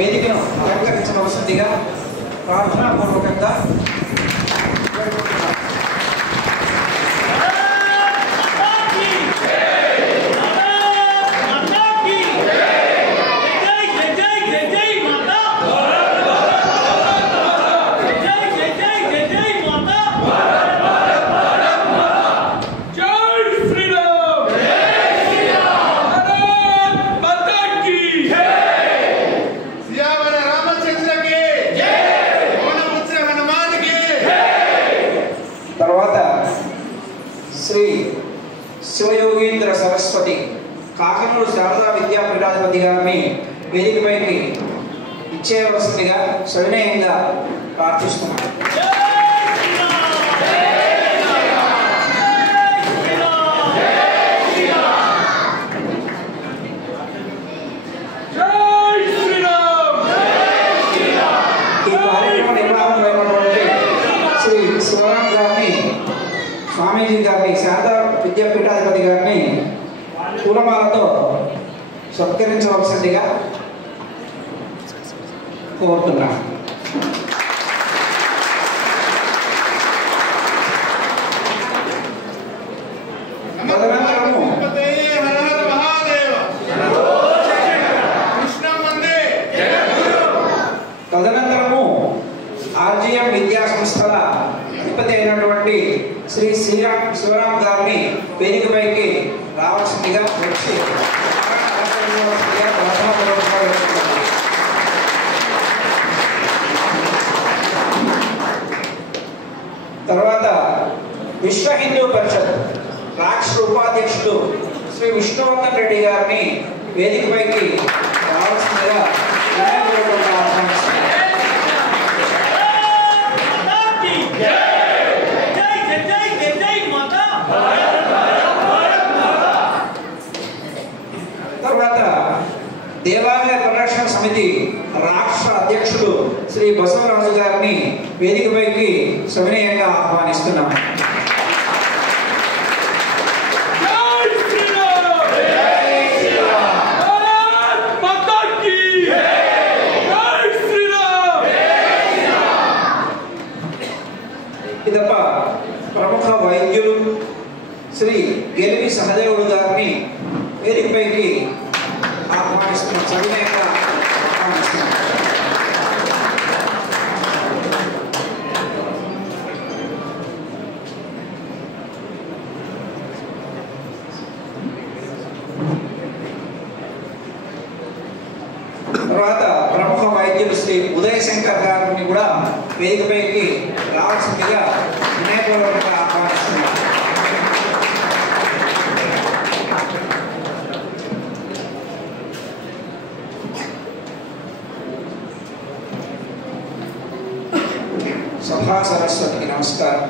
వేదికను అలంకరించవలసిందిగా ప్రార్థనాపూర్వకంగా శ్రీ శివయోగేంద్ర సరస్వతి కాకినాడ శారదా విద్యాపీఠాధిపతి గారిని వేదికపైకి ఇచ్చేయవలసిందిగా సవినయంగా ప్రార్థిస్తున్నాను. ఈ కార్యక్రమ నిర్వహణమైనటువంటి శ్రీ శివరామ్ గారిని, స్వామీజీ గారిని, శారదా విద్యాపీఠాధిపతి గారిని పూలమాలతో సత్కరించవలసిందిగా కోరుతున్నాను. తదనంతరము ఆర్జీఎం విద్యా సంస్థల అధిపతి అయినటువంటి శ్రీ శివరామ్ గారిని వేదికపైకి రావాల్సిందిగా వచ్చి తర్వాత విశ్వ హిందూ పరిషత్ రాష్ట్ర ఉపాధ్యక్షుడు శ్రీ విష్ణువర్ధన్ రెడ్డి గారిని వేదికపైకి రావాల్సిందిగా ఆహ్వానిస్తున్నారు. తర్వాత దేవాలయ పరిరక్షణ సమితి రాష్ట్ర అధ్యక్షుడు శ్రీ బసవరాజు గారిని వేదికపైకి సవినయంగా ఆహ్వానిస్తున్నాం. ఇదప్ప ప్రముఖ వైద్యులు శ్రీ గెలివి సహదేవుడు గారిని వేదికపైకి ఆహ్వానిస్తున్నాం, సవినయంగా ఆహ్వానిస్తున్నాం. తర్వాత ప్రముఖ వైద్యులు శ్రీ ఉదయ్ శంకర్ గారిని కూడా వేదికపైకి రావాల్సిందిగా వినయపూర్వకంగా ఆహ్వానిస్తున్నారు. సభా సరస్వతికి నమస్కారం.